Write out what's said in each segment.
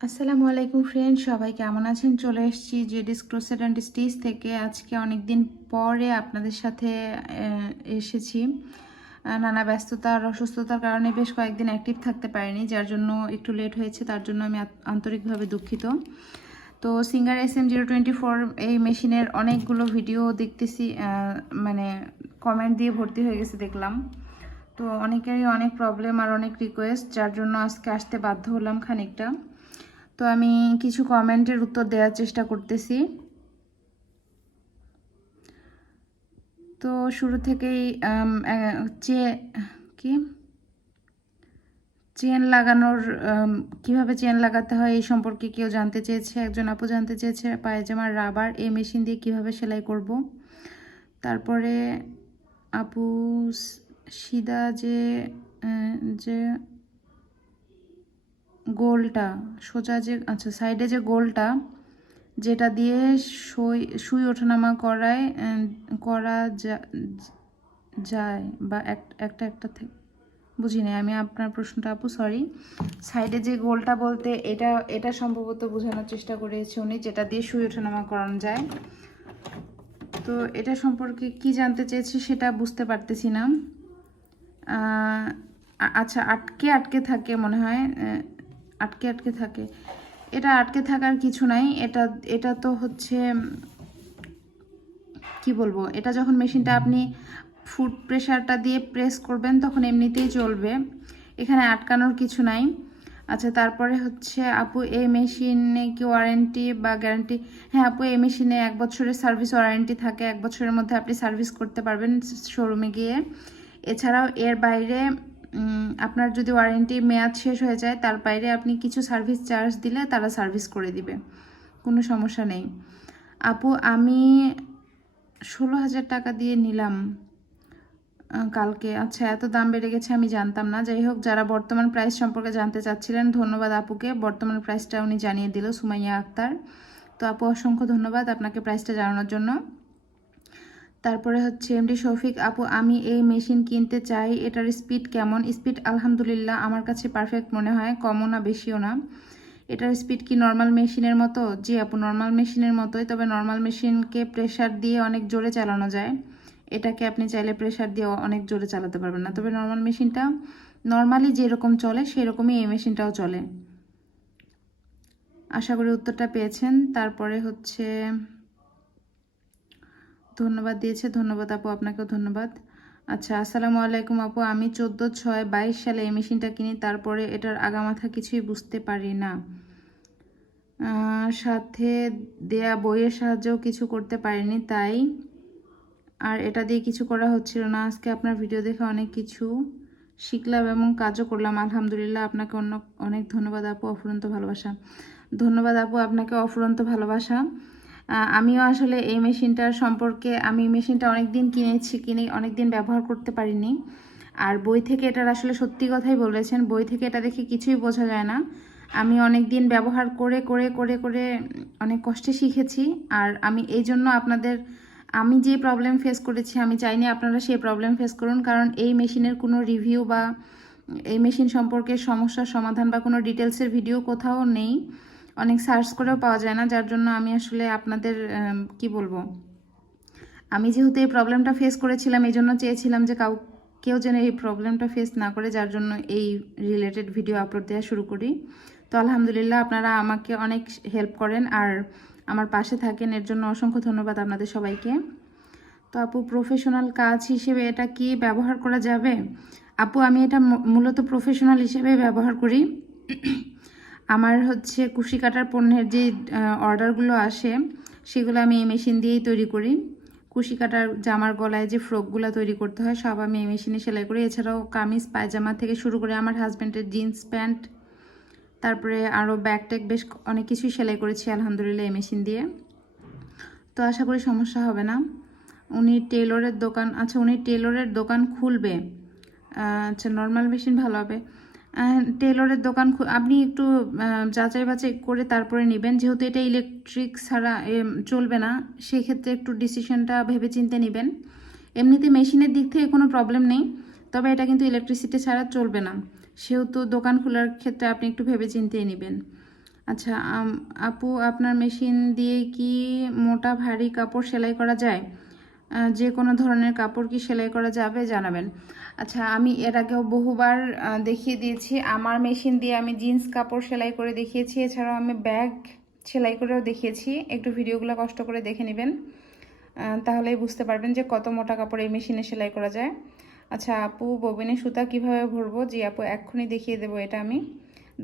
আসসালামু আলাইকুম ফ্রেন্ড, সবাই কেমন আছেন? চলে এসেছি জেডিস ক্রোসেট অ্যান্ড স্টিচ থেকে। আজকে অনেক দিন পরে আপনাদের সাথে এসেছি। নানা ব্যস্ততা আর অসুস্থতার কারণে বেশ কয়েকদিন অ্যাক্টিভ থাকতে পারিনি, যার জন্য একটু লেট হয়েছে। তার জন্য আমি আন্তরিকভাবে দুঃখিত। তো সিঙ্গার SM024 এই মেশিনের অনেকগুলো ভিডিও দেখতেছি, মানে কমেন্ট দিয়ে ভর্তি হয়ে গেছে দেখলাম। তো অনেকেরই অনেক প্রবলেম আর অনেক রিকোয়েস্ট, যার জন্য আজকে আসতে বাধ্য হলাম খানিকটা। তো আমি কিছু কমেন্টের উত্তর দেওয়ার চেষ্টা করতেছি। তো শুরু থেকেই কি চেন লাগানোর কিভাবে চেন লাগাতে হয় এই সম্পর্কে কেউ জানতে চেয়েছে। একজন আপু জানতে চেয়েছে পায়জামার রাবার এই মেশিন দিয়ে কিভাবে সেলাই করব। তারপরে আপু সিদা যে গোলটা সোজা যে সাইডে যে গোলটা যেটা দিয়ে সুই ওঠানামা করা যায় বা একটা একটা থেকে বুঝিনি আমি আপনার প্রশ্নটা আপু, সরি। সাইডে যে গোলটা বলতে এটা সম্ভবত বোঝানোর চেষ্টা করেছে উনি, যেটা দিয়ে সুই ওঠানামা করানো যায়। তো এটা সম্পর্কে কি জানতে চেয়েছি সেটা বুঝতে পারতেছি না। আচ্ছা, আটকে আটকে থাকে মনে হয়, আটকে আটকে থাকে। এটা আটকে থাকার কিছু নাই। এটা তো হচ্ছে কি বলবো, এটা যখন মেশিনটা আপনি ফুট প্রেশারটা দিয়ে প্রেস করবেন তখন এমনিতেই চলবে, এখানে আটকানোর কিছু নাই। আচ্ছা, তারপরে হচ্ছে আপু এই মেশিনে কি ওয়ারেন্টি বা গ্যারান্টি? হ্যাঁ আপু, এই মেশিনে 1 বছরের সার্ভিস ওয়ারেন্টি থাকে। 1 বছরের মধ্যে আপনি সার্ভিস করতে পারবেন শোরুমে গিয়ে। এছাড়াও এর বাইরে আপনার যদি ওয়ারেন্টি মেয়াদ শেষ হয়ে যায়, তার বাইরে আপনি কিছু সার্ভিস চার্জ দিলে তারা সার্ভিস করে দিবে, কোনো সমস্যা নেই। আপু আমি 16,000 টাকা দিয়ে নিলাম কালকে। আচ্ছা, এত দাম বেড়ে গেছে আমি জানতাম না। যাই হোক, যারা বর্তমান প্রাইস সম্পর্কে জানতে চাচ্ছিলেন, ধন্যবাদ আপুকে। বর্তমান প্রাইসটা উনি জানিয়ে দিল, সুমাইয়া আক্তার। তো আপু অসংখ্য ধন্যবাদ আপনাকে প্রাইসটা জানানোর জন্য। তারপরে হচ্ছে এমডি শফিক, আপু আমি এই মেশিন কিনতে চাই, এটার স্পিড কেমন? স্পিড আলহামদুলিল্লাহ আমার কাছে পারফেক্ট মনে হয়, কমও না বেশিও না। এটার স্পিড কি নর্মাল মেশিনের মতো? জি আপু, নর্মাল মেশিনের মতোই, তবে নর্মাল মেশিনকে প্রেসার দিয়ে অনেক জোরে চালানো যায়। এটাকে আপনি চাইলে প্রেসার দিয়ে অনেক জোরে চালাতে পারবেন না। তবে নর্মাল মেশিনটা নর্মালি যেরকম চলে সেরকমই এই মেশিনটাও চলে। আশা করি উত্তরটা পেয়েছেন। তারপরে হচ্ছে ধন্যবাদ দিয়েছে, ধন্যবাদ আপু, আপনাকেও ধন্যবাদ। আচ্ছা, আসসালামু আলাইকুম আপু, আমি 14/6/22 সালে এই মেশিনটা কিনি, তারপরে এটার আগামাথা কিছুই বুঝতে পারি না। সাথে দেয়া বইয়ের সাহায্যেও কিছু করতে পারিনি, তাই আর এটা দিয়ে কিছু করা হচ্ছিল না। আজকে আপনার ভিডিও দেখে অনেক কিছু শিখলাম এবং কাজও করলাম, আলহামদুলিল্লাহ। আপনাকে অনেক ধন্যবাদ আপু, অফুরন্ত ভালোবাসা। ধন্যবাদ আপু, আপনাকে অফুরন্ত ভালোবাসা। আমিও আসলে এই মেশিনটার সম্পর্কে, আমি মেশিনটা অনেক দিন কিনে অনেক দিন ব্যবহার করতে পারিনি। আর বই থেকে এটার আসলে সত্যি কথাই বলেছেন, বই থেকে এটা দেখে কিছুই বোঝা যায় না। আমি অনেক দিন ব্যবহার করে করে করে করে অনেক কষ্টে শিখেছি। আর আমি এই জন্য আমি যে প্রবলেম ফেস করেছি, আমি চাইনি আপনারা সেই প্রবলেম ফেস করুন। কারণ এই মেশিনের কোনো রিভিউ বা এই মেশিন সম্পর্কে সমস্যার সমাধান বা কোনো ডিটেলসের ভিডিও কোথাও নেই, অনেক সার্চ করেও পাওয়া যায় না। যার জন্য আমি আসলে আপনাদের কি বলবো, আমি যেহেতু এই প্রবলেমটা ফেস করেছিলাম, এই জন্য চেয়েছিলাম যে কেউ যেন এই প্রবলেমটা ফেস না করে, যার জন্য এই রিলেটেড ভিডিও আপলোড দেওয়া শুরু করি। তো আলহামদুলিল্লাহ, আপনারা আমাকে অনেক হেল্প করেন আর আমার পাশে থাকেন, এর জন্য অসংখ্য ধন্যবাদ আপনাদের সবাইকে। তো আপু, প্রফেশনাল কাজ হিসেবে এটা কি ব্যবহার করা যাবে? আপু আমি এটা মূলত প্রফেশনাল হিসেবে ব্যবহার করি। আমার হচ্ছে কুশি কাটার পণ্যের যে অর্ডারগুলো আসে, সেগুলো আমি এই মেশিন দিয়েই তৈরি করি। কুশি কাটার জামার গলায় যে ফ্রকগুলো তৈরি করতে হয় সব আমি এই মেশিনে সেলাই করি। এছাড়াও কামিজ পায়জামা থেকে শুরু করে আমার হাজব্যান্ডের জিন্স প্যান্ট, তারপরে আরও ব্যাগট্যাগ বেশ অনেক কিছুই সেলাই করেছি আলহামদুলিল্লাহ এই মেশিন দিয়ে। তো আশা করি সমস্যা হবে না। উনি টেলরের দোকান খুলবে। আচ্ছা, নর্মাল মেশিন ভালো হবে। টেলরের দোকান আপনি একটু যাচাই বাছাই করে তারপরে নেবেন, যেহেতু এটা ইলেকট্রিক ছাড়া চলবে না, সেক্ষেত্রে একটু ডিসিশনটা ভেবে চিন্তে নেবেন। এমনিতে মেশিনের দিক থেকে কোনো প্রবলেম নেই, তবে এটা কিন্তু ইলেকট্রিসিটি ছাড়া চলবে না, সেহেতু দোকান খোলার ক্ষেত্রে আপনি একটু ভেবে চিন্তেই নেবেন। আচ্ছা আপু, আপনার মেশিন দিয়ে কি মোটা ভারী কাপড় সেলাই করা যায়? যে কোনো ধরনের কাপড় কি সেলাই করা যাবে জানাবেন। আচ্ছা, আমি এর আগেও বহুবার দেখিয়ে দিয়েছি। আমার মেশিন দিয়ে আমি জিন্স কাপড় সেলাই করে দেখিয়েছি, এছাড়াও আমি ব্যাগ সেলাই করেও দেখিয়েছি। একটু ভিডিওগুলো কষ্ট করে দেখে নেবেন, তাহলেই বুঝতে পারবেন যে কত মোটা কাপড় এই মেশিনে সেলাই করা যায়। আচ্ছা আপু, ববিনে সুতা কিভাবে ভরবো? জি আপু, এক্ষুনি দেখিয়ে দেবো। এটা আমি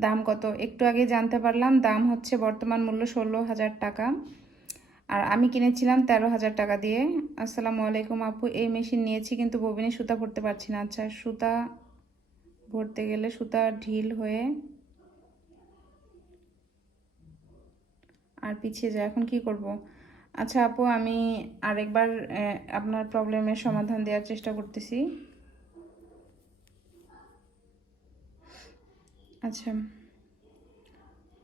দাম কত একটু আগে জানতে পারলাম। দাম হচ্ছে বর্তমান মূল্য 16,000 টাকা, আর আমি কিনেছিলাম 13,000 টাকা দিয়ে। আসসালামু আলাইকুম আপু, এই মেশিন নিয়েছি কিন্তু ববিনে সুতা ভরতে পারছি না। আচ্ছা, সুতা ভরতে গেলে সুতা ঢিল হয়ে আর পিছিয়ে যায়, এখন কি করব? আচ্ছা আপু, আমি আরেকবার আপনার প্রবলেমের সমাধান দেওয়ার চেষ্টা করতেছি। আচ্ছা,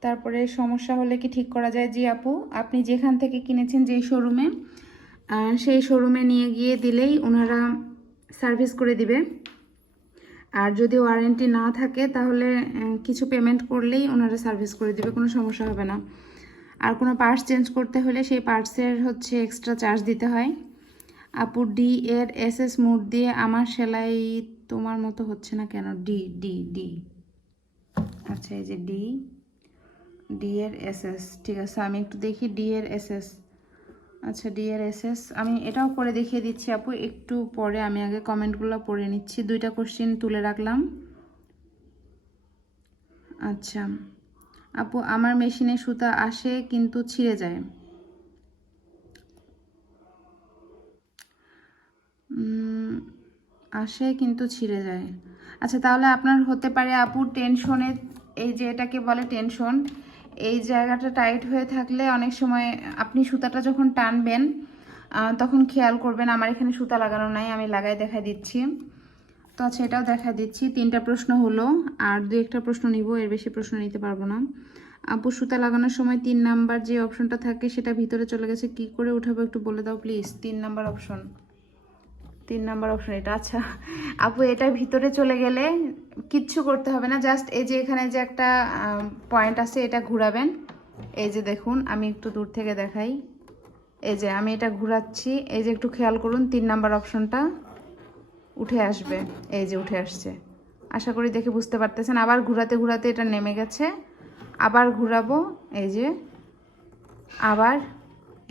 তারপরে সমস্যা হলে কি ঠিক করা যায়? জি আপু, আপনি যেখান থেকে কিনেছেন, যেই শোরুমে, সেই শোরুমে নিয়ে গিয়ে দিলেই ওনারা সার্ভিস করে দিবে। আর যদি ওয়ারেন্টি না থাকে তাহলে কিছু পেমেন্ট করলেই ওনারা সার্ভিস করে দিবে, কোনো সমস্যা হবে না। আর কোনো পার্টস চেঞ্জ করতে হলে সেই পার্টসের হচ্ছে এক্সট্রা চার্জ দিতে হয়। আপু, ডি এর এসএস মোড দিয়ে আমার সেলাই তোমার মতো হচ্ছে না কেন? ডি ডি ডি আচ্ছা, এই যে ডি, ডি এর এসএস, ঠিক আছে, আমি একটু দেখি ডি এর এসএস। আচ্ছা, ডি এর এসএস আমি এটাও করে দেখিয়ে দিচ্ছি আপু, একটু পরে। আমি আগে কমেন্টগুলো পড়ে নিচ্ছি, 2টা কোশ্চেন তুলে রাখলাম। আচ্ছা আপু, আমার মেশিনে সুতা আসে কিন্তু ছিঁড়ে যায়। আসে কিন্তু ছিঁড়ে যায়। আচ্ছা, তাহলে আপনার হতে পারে আপু টেনশনে, এই যে এটাকে বলে টেনশন, এই জায়গাটা টাইট হয়ে থাকলে অনেক সময় আপনি সুতাটা যখন টানবেন তখন খেয়াল করবেন। আমার এখানে সুতা লাগানো নাই, আমি লাগাই দেখা দিচ্ছি। তো আচ্ছা, এটাও দেখা দিচ্ছি। 3টা প্রশ্ন হলো, আর 2-1টা প্রশ্ন নিব, এর বেশি প্রশ্ন নিতে পারবো না। আপু, সুতা লাগানোর সময় 3 নাম্বার যে অপশনটা থাকে সেটা ভিতরে চলে গেছে, কি করে উঠাবো একটু বলে দাও please. 3 number option, 3 number option এটা। আচ্ছা আপু, এটা ভিতরে চলে গেলে কিচ্ছু করতে হবে না, জাস্ট এই যে এখানে যে একটা পয়েন্ট আছে এটা ঘোরাবেন। এই যে দেখুন, আমি একটু দূর থেকে দেখাই, এই যে আমি এটা ঘোরাচ্ছি, এই যে একটু খেয়াল করুন, 3 নাম্বার অপশনটা উঠে আসবে। এই যে উঠে আসছে, আশা করি দেখে বুঝতে পারতেছেন। আবার ঘোরাতে ঘোরাতে এটা নেমে গেছে, আবার ঘোরাবো, এই যে আবার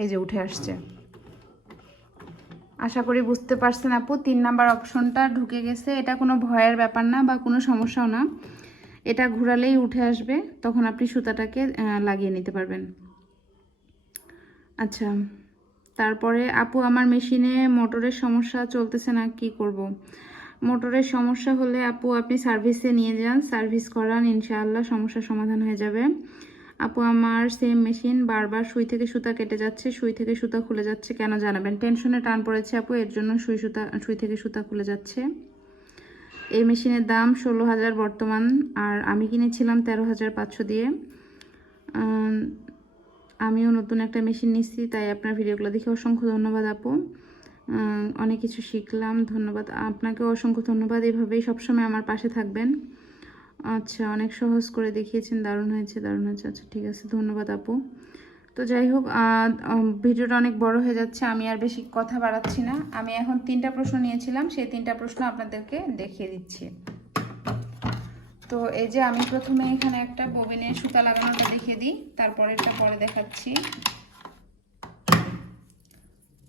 এই যে উঠে আসছে। আশা করি বুঝতে পারছেন আপু, 3 নাম্বার অপশনটা ঢুকে গেছে। এটা কোনো ভয়ের ব্যাপার না বা কোনো সমস্যাও না, এটা ঘোরালেই উঠে আসবে, তখন আপনি সুতাটাকে লাগিয়ে নিতে পারবেন। আচ্ছা, তারপরে আপু, আমার মেশিনে মোটরের সমস্যা চলতেছে না, কি করব? মোটরের সমস্যা হলে আপু আপনি সার্ভিসে নিয়ে যান, সার্ভিস করান, ইনশাআল্লাহ সমস্যার সমাধান হয়ে যাবে। আপু, আমার সেম মেশিন বারবার সুই থেকে সুতা কেটে যাচ্ছে, সুই থেকে সুতা খুলে যাচ্ছে, কেন জানাবেন? টেনশনে টান পড়েছে আপু, এর জন্য সুই থেকে সুতা খুলে যাচ্ছে। এই মেশিনের দাম 16,000 বর্তমান, আর আমি কিনেছিলাম 13,500 দিয়ে। আমিও নতুন একটা মেশিন নিচ্ছি, তাই আপনার ভিডিওগুলো দেখে অসংখ্য ধন্যবাদ আপু, অনেক কিছু শিখলাম। ধন্যবাদ আপনাকেও, অসংখ্য ধন্যবাদ। এভাবেই সবসময় আমার পাশে থাকবেন। আচ্ছা, অনেক সহজ করে দেখিয়েছেন, দারুণ হয়েছে, দারুণ হয়েছে। আচ্ছা ঠিক আছে, ধন্যবাদ আপু। তো যাই হোক, ভিডিওটা অনেক বড় হয়ে যাচ্ছে, আমি আর বেশি কথা বাড়াচ্ছি না। আমি এখন 3টা প্রশ্ন নিয়েছিলাম, সেই 3টা প্রশ্ন আপনাদেরকে দেখিয়ে দিচ্ছি। তো এই যে আমি প্রথমে এখানে একটা ববিনের সুতা লাগানোটা দেখিয়ে দিই, তারপরেরটা পরে দেখাচ্ছি।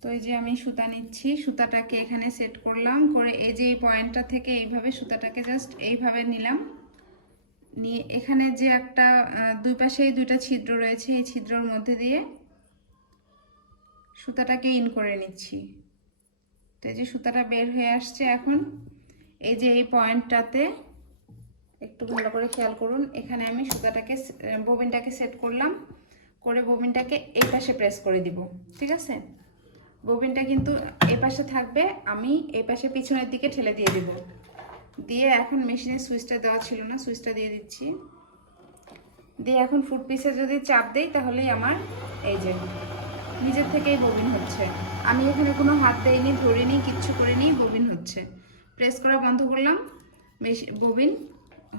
তো এই যে আমি সুতা নিচ্ছি, সুতাটাকে এখানে সেট করলাম, করে এই যে এই পয়েন্টটা থেকে এইভাবে সুতাটাকে জাস্ট এইভাবে নিলাম, নিয়ে এখানে যে একটা দুই পাশেই 2টা ছিদ্র রয়েছে, এই ছিদ্রের মধ্যে দিয়ে সুতাটাকে ইন করে নিচ্ছি। তো এই যে সুতাটা বের হয়ে আসছে। এখন এই যে এই পয়েন্টটাতে একটু ভালো করে খেয়াল করুন, এখানে আমি সুতাটাকে ববিনটাকে সেট করলাম, করে ববিনটাকে এই পাশে প্রেস করে দিব, ঠিক আছে? ববিনটা কিন্তু এই পাশে থাকবে, আমি এই পাশে পিছনের দিকে ঠেলে দিয়ে দিব। দিয়ে এখন মেশিনের সুইচটা দেওয়া ছিল না, সুইচটা দিয়ে দিচ্ছি। দিয়ে এখন ফুট পিসে যদি চাপ দেই তাহলেই আমার এই যে নিজের থেকেই ববিন হচ্ছে। আমি এখানে কোনো হাত দেইনি, ধরিনি, কিচ্ছু করিনি, ববিন হচ্ছে। প্রেস করা বন্ধ করলাম, ববিন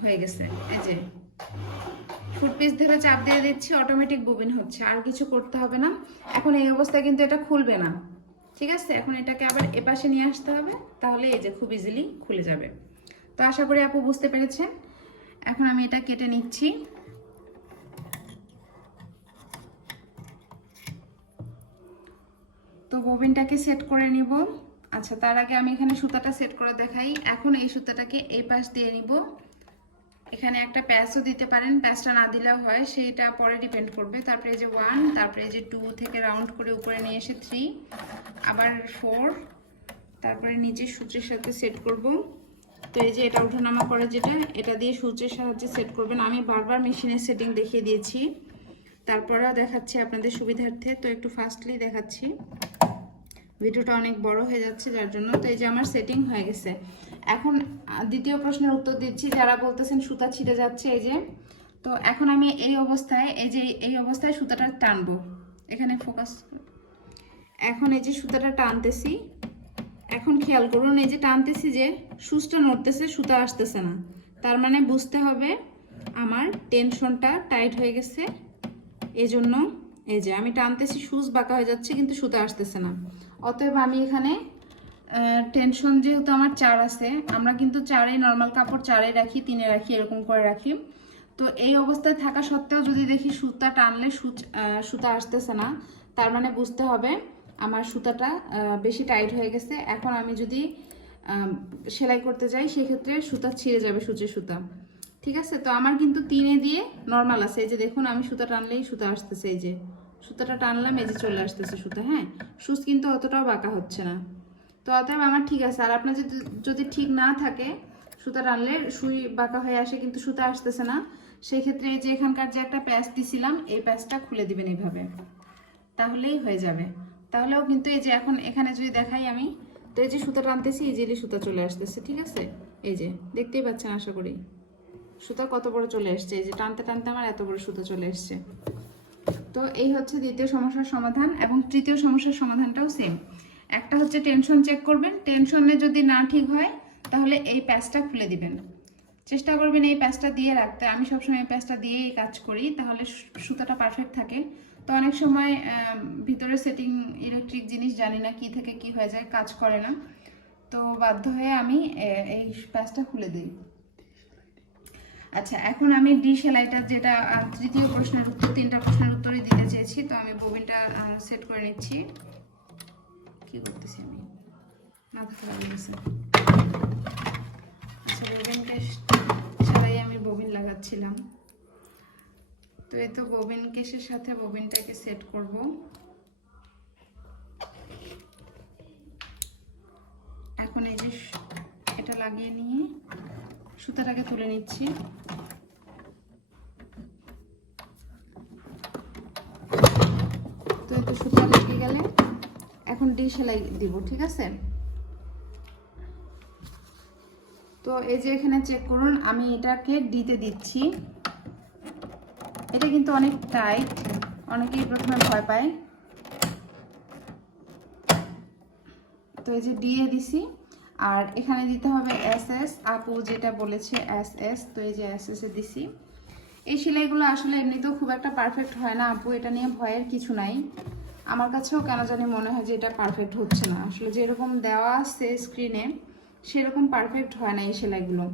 হয়ে গেছে। এই যে ফুট পিস ধরে চাপ দিয়ে দিচ্ছি, অটোমেটিক ববিন হচ্ছে, আর কিছু করতে হবে না। এখন এই অবস্থায় কিন্তু এটা খুলবে না, ঠিক আছে? এখন এটাকে আবার এপাশে নিয়ে আসতে হবে, তাহলে এই যে খুব ইজিলি খুলে যাবে। তো আশা করি আপু বুঝতে পেরেছেন। এখন আমি এটা কেটে নিচ্ছি। তো ববিনটাকে সেট করে নিব। আচ্ছা, তার আগে আমি এখানে সুতাটা সেট করে দেখাই। এখন এই সুতাটাকে এই পাশ দিয়ে নিব। এখানে একটা প্যাচও দিতে পারেন, প্যাচটা না দিলেও হয়, সেইটা পরে ডিপেন্ড করবে। তারপরে এই যে 1, তারপরে এই যে 2 থেকে রাউন্ড করে উপরে নিয়ে এসে 3, আবার 4, তারপরে নিচে সূচের সাথে সেট করব। তো এই যে এটা ওঠানামা করে যেটা, এটা দিয়ে সূচের সাহায্যে সেট করবেন। আমি বারবার মেশিনের সেটিং দেখিয়ে দিয়েছি, তারপরেও দেখাচ্ছি আপনাদের সুবিধার্থে। তো একটু ফাস্টলি দেখাচ্ছি, ভিডিওটা অনেক বড় হয়ে যাচ্ছে যার জন্য। তো এই যে আমার সেটিং হয়ে গেছে। এখন দ্বিতীয় প্রশ্নের উত্তর দিচ্ছি, যারা বলতেছেন সুতা ছিঁড়ে যাচ্ছে। এই যে, তো এখন আমি এই অবস্থায়, এই অবস্থায় সুতাটা টানবো। এখানে ফোকাস। এখন এই যে সুতাটা টানতেছি, এখন খেয়াল করুন, এই যে টানতেছি যে সুচটা নড়তেছে, সুতা আসতেছে না, তার মানে বুঝতে হবে আমার টেনশনটা টাইট হয়ে গেছে। এই জন্য এই যে আমি টানতেছি, সুচ বাঁকা হয়ে যাচ্ছে কিন্তু সুতা আসতেছে না। অতএব আমি এখানে টেনশন, যেহেতু আমার 4 আছে, আমরা কিন্তু 4-এ নর্মাল কাপড় 4-এ রাখি, 3-এ রাখি, এরকম করে রাখি। তো এই অবস্থায় থাকা সত্ত্বেও যদি দেখি সুতা টানলে সুতা আসতেছে না, তার মানে বুঝতে হবে আমার সুতাটা বেশি টাইট হয়ে গেছে। এখন আমি যদি সেলাই করতে যাই, সেক্ষেত্রে সুতা ছিঁড়ে যাবে, সূচের সুতা, ঠিক আছে? তো আমার কিন্তু 3-এ দিয়ে নর্মাল আছে। এই যে দেখুন, আমি সুতা টানলেই সুতা আসতেছে, এই যে সুতাটা টানলাম, এই যে চলে আসতেছে সুতা। হ্যাঁ, সুচ কিন্তু অতটাও বাঁকা হচ্ছে না। তো অতএব আমার ঠিক আছে। আর আপনার যদি ঠিক না থাকে, সুতা টানলে সুই বাঁকা হয়ে আসে কিন্তু সুতা আসতেছে না, সেই ক্ষেত্রে এই যে এখানকার যে একটা প্যাচ দিছিলাম, এই প্যাচটা খুলে দিবেন এইভাবে, তাহলেই হয়ে যাবে। তাহলেও কিন্তু এই যে এখন এখানে যদি দেখাই আমি, তো এই যে সুতা টানতেছি, ইজিলি সুতা চলে আসতেছে, ঠিক আছে? এই যে দেখতেই পাচ্ছেন আশা করি সুতা কত বড় চলে আসছে। এই যে টানতে টানতে আমার এত বড় সুতা চলে আসছে। তো এই হচ্ছে দ্বিতীয় সমস্যার সমাধান। এবং তৃতীয় সমস্যার সমাধানটাও সেম। একটা হচ্ছে টেনশন চেক করবেন, টেনশনে যদি না ঠিক হয় তাহলে এই প্যাচটা খুলে দিবেন, চেষ্টা করবেন এই প্যাচটা দিয়ে রাখতে। আমি সবসময় এই প্যাচটা দিয়েই কাজ করি, তাহলে সুতাটা পারফেক্ট থাকে। তো অনেক সময় ভিতরে সেটিং ইলেকট্রিক জিনিস, জানি না কি থেকে কি হয়ে যায়, কাজ করে না, তো বাধ্য হয়ে আমি এই প্যাচটা খুলে দিই। আচ্ছা, এখন আমি ডি সেলাইটা, যেটা তৃতীয় প্রশ্নের উত্তর, 3টা প্রশ্নের উত্তরই দিতে চেয়েছি। তো আমি ববিনটা সেট করে নিচ্ছি। কি করতেছি আমি, মাথা খারাপ গেছে। আচ্ছা, ববিনকে ছাড়াই আমি ববিন লাগাচ্ছিলাম। তো এই তো ববিন কেসের সাথে ববিনটাকে সেট করব। এখন এই যে এটা লাগিয়ে নিয়ে সুতাটাকে তুলে নিচ্ছি। তো এই তো সুতা লেগে গেলে এখন ডি সেলাই দিব, ঠিক আছে? তো এই যে এখানে চেক করুন, আমি এটাকে ডিতে দিচ্ছি। এটা কিন্তু অনেক টাইট, অনেকেই প্রথমে ভয় পায়। তো এই যে ডিএ দিছি, আর এখানে দিতে হবে এসএস, আপু যেটা বলেছে এসএস। তো এই যে এসএস এ দিছি। এই সেলাইগুলো আসলে এমনিতেও খুব একটা পারফেক্ট হয় না আপু, এটা নিয়ে ভয়ের কিছু নাই। আমার কাছেও কেন জানি মনে হয় যে এটা পারফেক্ট হচ্ছে না, আসলে যেরকম দেওয়া আছে স্ক্রিনে সেরকম পারফেক্ট হয় না এই সেলাইগুলো।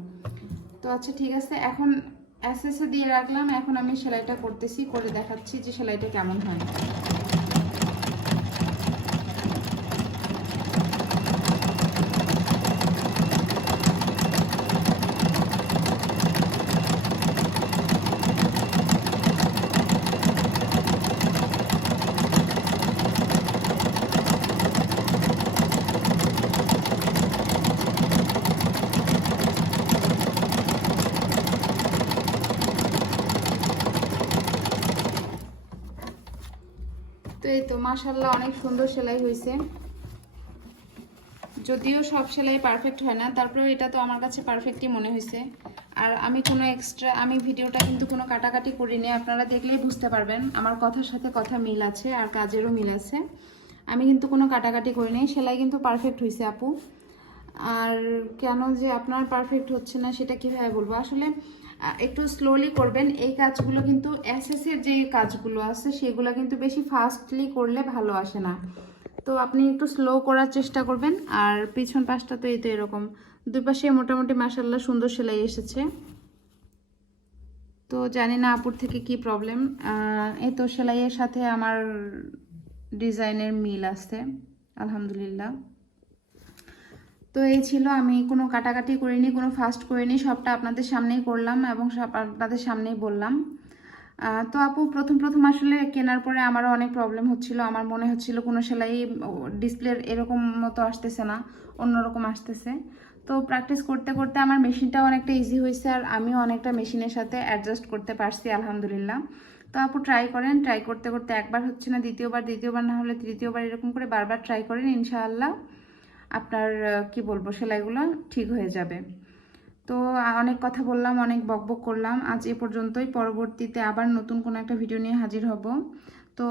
তো আচ্ছা, ঠিক আছে, এখন এসএসে দিয়ে রাখলাম। এখন আমি সেলাইটা করতেছি, করে দেখাচ্ছি যে সেলাইটা কেমন হয়। তো এই তো মাশাআল্লাহ, অনেক সুন্দর সেলাই হয়েছে। যদিও সব সেলাই পারফেক্ট হয় না, তারপরেও এটা তো আমার কাছে পারফেক্টই মনে হয়েছে। আর আমি কোনো এক্সট্রা, আমি ভিডিওটা কিন্তু কোনো কাটাকাটি করিনি, আপনারা দেখলেই বুঝতে পারবেন আমার কথার সাথে কথা মিল আছে আর কাজেরও মিল আছে। আমি কিন্তু কোনো কাটাকাটি করিনি, সেলাই কিন্তু পারফেক্ট হয়েছে আপু। আর কেন যে আপনার পারফেক্ট হচ্ছে না সেটা কীভাবে বলবো, আসলে একটু স্লোলি করবেন। এই কাজগুলো কিন্তু এসএসের যে কাজগুলো আছে সেগুলো কিন্তু বেশি ফাস্টলি করলে ভালো আসে না। তো আপনি একটু স্লো করার চেষ্টা করবেন। আর পিছন পাশটা তো এই তো এরকম, দুই পাশে মোটামুটি মাশাআল্লাহ সুন্দর সেলাই এসেছে। তো জানি না আপুর থেকে কি প্রবলেম। এই তো সেলাইয়ের সাথে আমার ডিজাইনের মিল আছে আলহামদুলিল্লাহ। তো এই ছিল, আমি কোনো কাটাকাটি করিনি, কোনো ফাস্ট করিনি, সবটা আপনাদের সামনেই করলাম এবং সব আপনাদের সামনেই বললাম। তো আপু প্রথম আসলে কেনার পরে আমারও অনেক প্রবলেম হচ্ছিল। আমার মনে হচ্ছিল কোনো সেলাই ডিসপ্লের এরকম মতো আসতেছে না, অন্যরকম আসতেছে। তো প্র্যাকটিস করতে করতে আমার মেশিনটাও অনেকটা ইজি হয়েছে, আর আমিও অনেকটা মেশিনের সাথে অ্যাডজাস্ট করতে পারছি আলহামদুলিল্লাহ। তো আপু ট্রাই করেন, ট্রাই করতে করতে একবার হচ্ছে না দ্বিতীয়বার না হলে তৃতীয়বার, এরকম করে বারবার ট্রাই করেন, ইনশাআল্লাহ আপনার কি বলবো সেলাইগুলো ঠিক হয়ে যাবে। তো অনেক কথা বললাম, অনেক বকবক করলাম, আজ এ পর্যন্তই। পরবর্তীতে আবার নতুন কোনো একটা ভিডিও নিয়ে হাজির হব। তো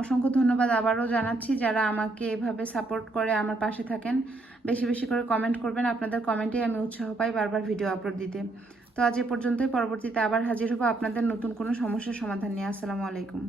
অসংখ্য ধন্যবাদ আবারও জানাচ্ছি যারা আমাকে এভাবে সাপোর্ট করে আমার পাশে থাকেন। বেশি বেশি করে কমেন্ট করবেন, আপনাদের কমেন্টে আমি উৎসাহ পাই বারবার ভিডিও আপলোড দিতে। তো আজ এ পর্যন্তই, পরবর্তীতে আবার হাজির হব আপনাদের নতুন কোনো সমস্যার সমাধান নিয়ে। আসসালামু আলাইকুম।